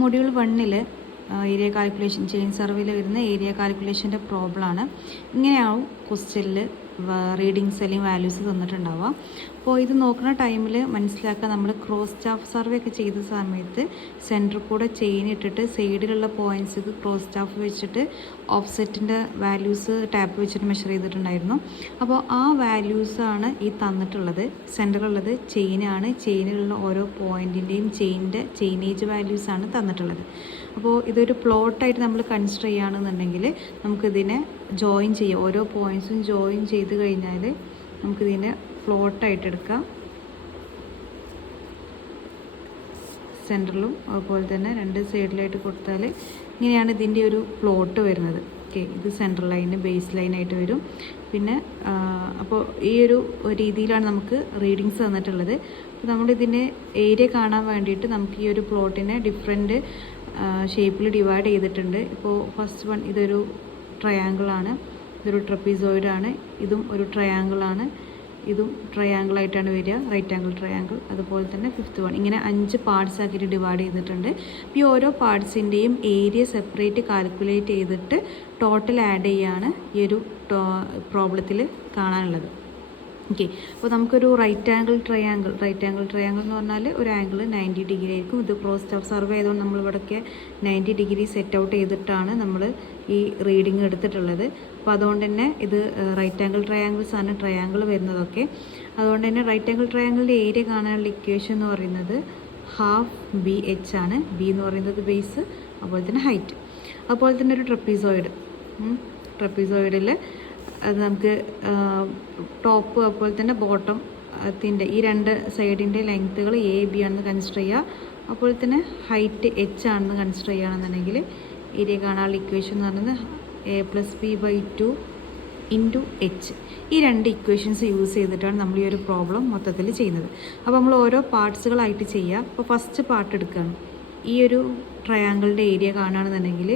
Module 1 area calculation chain സർവേയിൽ വരുന്ന area കാൽക്കുലേഷൻ്റെ പ്രോബ്ലമാണ്. ഇങ്ങനെയാവും ക്വസ്റ്റ്യനിൽ റീഡിങ്സ് അല്ലെങ്കിൽ വാല്യൂസ് തന്നിട്ടുണ്ടാവുക. അപ്പോൾ ഇത് നോക്കുന്ന ടൈമിൽ മനസ്സിലാക്കുക, നമ്മൾ ക്രോസ് സ്റ്റാഫ് സർവേ ഒക്കെ ചെയ്ത സമയത്ത് സെൻറ്ററിൽ കൂടെ ചെയിൻ ഇട്ടിട്ട് സൈഡിലുള്ള പോയിൻറ്റ്സ് ക്രോസ് സ്റ്റാഫ് വെച്ചിട്ട് ഓഫ്സെറ്റിൻ്റെ വാല്യൂസ് ടാപ്പ് വെച്ചിട്ട് മെഷർ ചെയ്തിട്ടുണ്ടായിരുന്നു. അപ്പോൾ ആ വാല്യൂസാണ് ഈ തന്നിട്ടുള്ളത്. സെൻറ്ററിലുള്ളത് ചെയിനാണ്. ചെയിനിലുള്ള ഓരോ പോയിൻറ്റിൻ്റെയും ചെയിനേജ് വാല്യൂസാണ് തന്നിട്ടുള്ളത്. അപ്പോൾ ഇതൊരു പ്ലോട്ടായിട്ട് നമ്മൾ കൺസിഡർ ചെയ്യുകയാണെന്നുണ്ടെങ്കിൽ നമുക്കിതിനെ ജോയിൻ ചെയ്യാം. ഓരോ പോയിൻറ്റ്സും ജോയിൻ ചെയ്ത് കഴിഞ്ഞാൽ നമുക്കിതിനെ പ്ലോട്ടായിട്ട് എടുക്കാം. സെൻറ്ററിലും അതുപോലെ തന്നെ രണ്ട് സൈഡിലായിട്ട് കൊടുത്താൽ ഇങ്ങനെയാണ് ഇതിൻ്റെ ഒരു പ്ലോട്ട് വരുന്നത്. ഓക്കെ, ഇത് സെൻട്രൽ ലൈന് ബേസ് ലൈനായിട്ട് വരും. പിന്നെ അപ്പോൾ ഈ ഒരു രീതിയിലാണ് നമുക്ക് റീഡിങ്സ് തന്നിട്ടുള്ളത്. അപ്പോൾ നമ്മളിതിൻ്റെ ഏരിയ കാണാൻ വേണ്ടിയിട്ട് നമുക്ക് ഈ ഒരു പ്ലോട്ടിനെ ഡിഫറെൻറ്റ് ഷേപ്പിൽ ഡിവൈഡ് ചെയ്തിട്ടുണ്ട്. ഇപ്പോൾ ഫസ്റ്റ് വൺ ഇതൊരു ട്രയാങ്കിളാണ്, ഇതൊരു ട്രപ്പീസോയിഡാണ്, ഇതും ഒരു ട്രയാങ്കിളാണ്, ഇതും ട്രയാങ്കിളായിട്ടാണ് വരിക, റൈറ്റ് ആംഗിൾ ട്രയാങ്കിൾ. അതുപോലെ തന്നെ ഫിഫ്ത്ത് വൺ. ഇങ്ങനെ 5 പാർട്സ് ആക്കിയിട്ട് ഡിവൈഡ് ചെയ്തിട്ടുണ്ട്. ഈ ഓരോ പാർട്സിൻ്റെയും ഏരിയ സെപ്പറേറ്റ് കാൽക്കുലേറ്റ് ചെയ്തിട്ട് ടോട്ടൽ ആഡ് ചെയ്യാണ് ഈ ഒരു പ്രോബ്ലത്തിൽ കാണാനുള്ളത്. ഓക്കെ, അപ്പോൾ നമുക്കൊരു റൈറ്റ് ആംഗിൾ ട്രയാങ്കിൾ എന്ന് പറഞ്ഞാൽ ഒരു ആംഗിൾ 90 ഡിഗ്രി ആയിരിക്കും. ഇത് ക്രോസ് സ്റ്റാഫ് സർവേ ആയതുകൊണ്ട് നമ്മളിവിടെയൊക്കെ 90 ഡിഗ്രി സെറ്റ് ഔട്ട് ചെയ്തിട്ടാണ് നമ്മൾ ഈ റീഡിങ് എടുത്തിട്ടുള്ളത്. അപ്പോൾ അതുകൊണ്ട് തന്നെ ഇത് റൈറ്റ് ആംഗിൾ ട്രയാങ്കിൾസ് ആണ് ട്രയാങ്കിൾ വരുന്നതൊക്കെ. അതുകൊണ്ട് തന്നെ റൈറ്റ് ആംഗിൾ ട്രയാങ്കിളിൻ്റെ ഏരിയ കാണാനുള്ള ഇക്വേഷൻ എന്ന് പറയുന്നത് ഹാഫ് BH ആണ്. ബി എന്ന് പറയുന്നത് ബേസ്, അതുപോലെ തന്നെ ഹൈറ്റ്. അതുപോലെ തന്നെ ഒരു ട്രപ്പീസോയിഡിൽ അത് നമുക്ക് ടോപ്പ് അതുപോലെ തന്നെ ബോട്ടത്തിൻ്റെ ഈ രണ്ട് സൈഡിൻ്റെ ലെങ്ത്തുകൾ AB ആണെന്ന് കൺസിഡർ ചെയ്യുക. അതുപോലെ തന്നെ ഹൈറ്റ് H ആണെന്ന് കൺസിഡർ ചെയ്യുകയാണെന്നുണ്ടെങ്കിൽ ഏരിയ കാണാനുള്ള ഇക്വേഷൻ എന്ന് പറയുന്നത് A+B/2 × H. ഈ രണ്ട് ഇക്വേഷൻസ് യൂസ് ചെയ്തിട്ടാണ് നമ്മൾ ഈ ഒരു പ്രോബ്ലം മൊത്തത്തിൽ ചെയ്യുന്നത്. അപ്പോൾ നമ്മൾ ഓരോ പാർട്സുകളായിട്ട് ചെയ്യുക. അപ്പോൾ ഫസ്റ്റ് പാർട്ട് എടുക്കുകയാണ്. ഈ ഒരു ട്രയാങ്കിളിൻ്റെ ഏരിയ കാണുകയാണെന്നുണ്ടെങ്കിൽ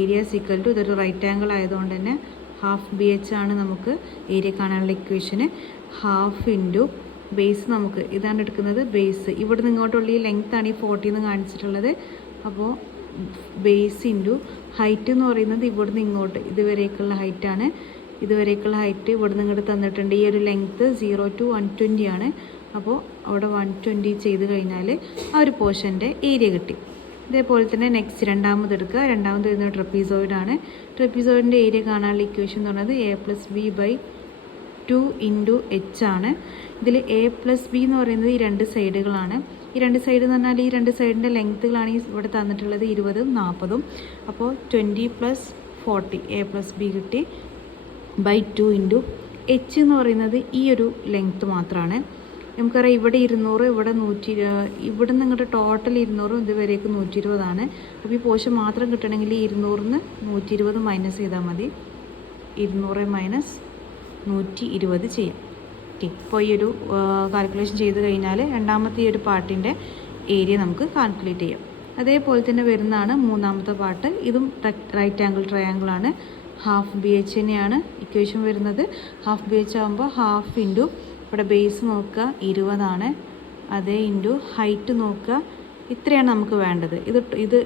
ഏരിയ = ഇതൊരു റൈറ്റ് ആംഗിൾ ആയതുകൊണ്ട് തന്നെ ഹാഫ് BH ആണ് നമുക്ക് ഏരിയ കാണാനുള്ള ഇക്വേഷന്. ഹാഫ് ഇൻറ്റു ബേസ്, നമുക്ക് ഇതാണ് എടുക്കുന്നത് ബേസ്. ഇവിടെ നിന്ന് ഇങ്ങോട്ടുള്ള ഈ ലെങ്ത്താണ് ഈ 40 എന്ന് കാണിച്ചിട്ടുള്ളത്. അപ്പോൾ ബേസ് ഇൻറ്റു ഹൈറ്റ് എന്ന് പറയുന്നത് ഇവിടെ നിന്ന് ഇങ്ങോട്ട് ഇതുവരേക്കുള്ള ഹൈറ്റാണ്. ഇതുവരേക്കുള്ള ഹൈറ്റ് ഇവിടെ നിന്ന് ഇങ്ങോട്ട് തന്നിട്ടുണ്ട്. ഈ ഒരു ലെങ്ത്ത് 0 to 120 ആണ്. അപ്പോൾ അവിടെ 120 ചെയ്ത് കഴിഞ്ഞാൽ ആ ഒരു പോർഷൻ്റെ ഏരിയ കിട്ടി. ഇതേപോലെ തന്നെ നെക്സ്റ്റ് രണ്ടാമത് എടുക്കുക. രണ്ടാമത് വരുന്നത് ട്രപ്പീസോയിഡാണ്. ട്രപ്പീസോയിഡിൻ്റെ ഏരിയ കാണാനുള്ള ഇക്വേഷൻ എന്ന് പറയുന്നത് A+B/2 × H ആണ്. ഇതിൽ A+B എന്ന് പറയുന്നത് ഈ രണ്ട് സൈഡുകളാണ്. ഈ രണ്ട് സൈഡ് എന്ന് പറഞ്ഞാൽ ഈ രണ്ട് സൈഡിൻ്റെ ലെങ്ത്തുകളാണ് ഇവിടെ തന്നിട്ടുള്ളത് 20 ഉം 40 ഉം. അപ്പോൾ 20 + 40 A+B കിട്ടി /2 × H എന്ന് പറയുന്നത് ഈ ഒരു ലെങ്ത്ത് മാത്രമാണ്. നമുക്കറിയാം ഇവിടെ 200, ഇവിടെ 120, ഇവിടെ നിന്ന് ഇങ്ങോട്ട് ടോട്ടൽ 200, ഇതുവരേക്ക് 120 ആണ്. അപ്പോൾ ഈ പോർഷൻ മാത്രം കിട്ടണമെങ്കിൽ 200-ന്ന് 120 മൈനസ് ചെയ്താൽ മതി. 200 - 120 ചെയ്യാം. ഓക്കെ, ഇപ്പോൾ ഈ ഒരു കാൽക്കുലേഷൻ ചെയ്ത് കഴിഞ്ഞാൽ രണ്ടാമത്തെ ഈ ഒരു പാർട്ടിൻ്റെ ഏരിയ നമുക്ക് കാൽക്കുലേറ്റ് ചെയ്യാം. അതേപോലെ തന്നെ വരുന്നതാണ് മൂന്നാമത്തെ പാർട്ട്. ഇതും റൈറ്റ് ആംഗിൾ ട്രയാങ്കിളാണ്. ഹാഫ് BH തന്നെയാണ് ഇക്വേഷൻ വരുന്നത്. ഹാഫ് BH ആകുമ്പോൾ ഹാഫ് ഇൻറ്റു ഇവിടെ ബേസ് നോക്കുക 20 ആണ്. അതേ ഇൻറ്റു ഹൈറ്റ് നോക്കുക, ഇത്രയാണ് നമുക്ക് വേണ്ടത്. ഇത്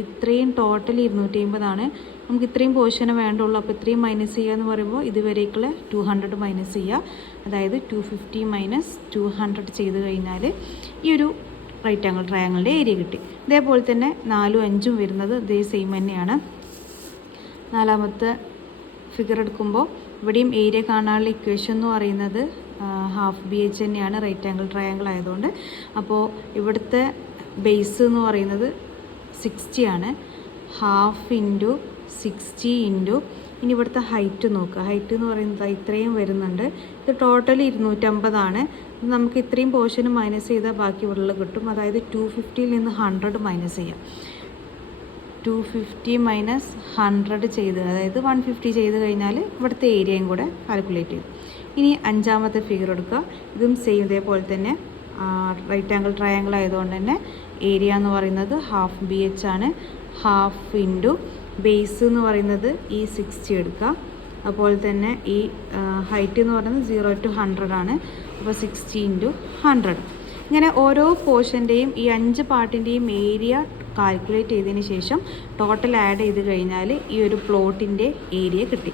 ഇത്രയും ടോട്ടൽ 250 ആണ്. നമുക്ക് ഇത്രയും പോർഷനെ വേണ്ടുള്ളൂ. അപ്പോൾ ഇത്രയും മൈനസ് ചെയ്യുക എന്ന് പറയുമ്പോൾ ഇതുവരേക്കുള്ള 200 മൈനസ് ചെയ്യുക. അതായത് 250 - 200 ചെയ്ത് കഴിഞ്ഞാൽ ഈ ഒരു റൈറ്റ് ആംഗിൾ ട്രയാങ്കിളിൻ്റെ ഏരിയ കിട്ടി. ഇതേപോലെ തന്നെ 4ഉം 5ഉം വരുന്നത് ഇതേ സെയിം തന്നെയാണ്. നാലാമത്തെ ഫിഗർ എടുക്കുമ്പോൾ ഇവിടെയും ഏരിയ കാണാനുള്ള ഇക്വേഷൻ എന്ന് പറയുന്നത് ഹാഫ് BH തന്നെയാണ്, റൈറ്റ് ആംഗിൾ ട്രയാങ്കിൾ ആയതുകൊണ്ട്. അപ്പോൾ ഇവിടുത്തെ ബേസ് എന്ന് പറയുന്നത് 60 ആണ്. ഹാഫ് ഇൻറ്റു 60 ഇൻറ്റു ഇനി ഇവിടുത്തെ ഹൈറ്റ് നോക്കുക. ഹൈറ്റ് എന്ന് പറയുന്നത് ഇത്രയും വരുന്നുണ്ട്. ഇത് ടോട്ടൽ 250 ആണ്. നമുക്ക് ഇത്രയും പോർഷന് മൈനസ് ചെയ്താൽ ബാക്കി ഇവിടെ കിട്ടും. അതായത് 250-ൽ നിന്ന് 100 മൈനസ് ചെയ്യാം. 250 - 100 ചെയ്ത്, അതായത് 150 ചെയ്ത് കഴിഞ്ഞാൽ ഇവിടുത്തെ ഏരിയയും കൂടെ കാൽക്കുലേറ്റ് ചെയ്യും. ഇനി അഞ്ചാമത്തെ ഫിഗർ എടുക്കുക. ഇതും സെയിം ഇതേപോലെ തന്നെ റൈറ്റ് ആംഗിൾ ട്രയാങ്കിൾ ആയതുകൊണ്ട് തന്നെ ഏരിയ എന്ന് പറയുന്നത് ഹാഫ് BH ആണ്. ഹാഫ് ഇൻറ്റു ബേസ് എന്ന് പറയുന്നത് ഈ 60 എടുക്കുക. അതുപോലെ തന്നെ ഈ ഹൈറ്റ് എന്ന് പറയുന്നത് 0 to 100 ആണ്. അപ്പോൾ 60 × 100. ഇങ്ങനെ ഓരോ പോർഷൻ്റെയും ഈ 5 പാർട്ടിൻ്റെയും ഏരിയ കാൽക്കുലേറ്റ് ചെയ്തതിന് ശേഷം ടോട്ടൽ ആഡ് ചെയ്ത് കഴിഞ്ഞാൽ ഈ ഒരു പ്ലോട്ടിൻ്റെ ഏരിയ കിട്ടി.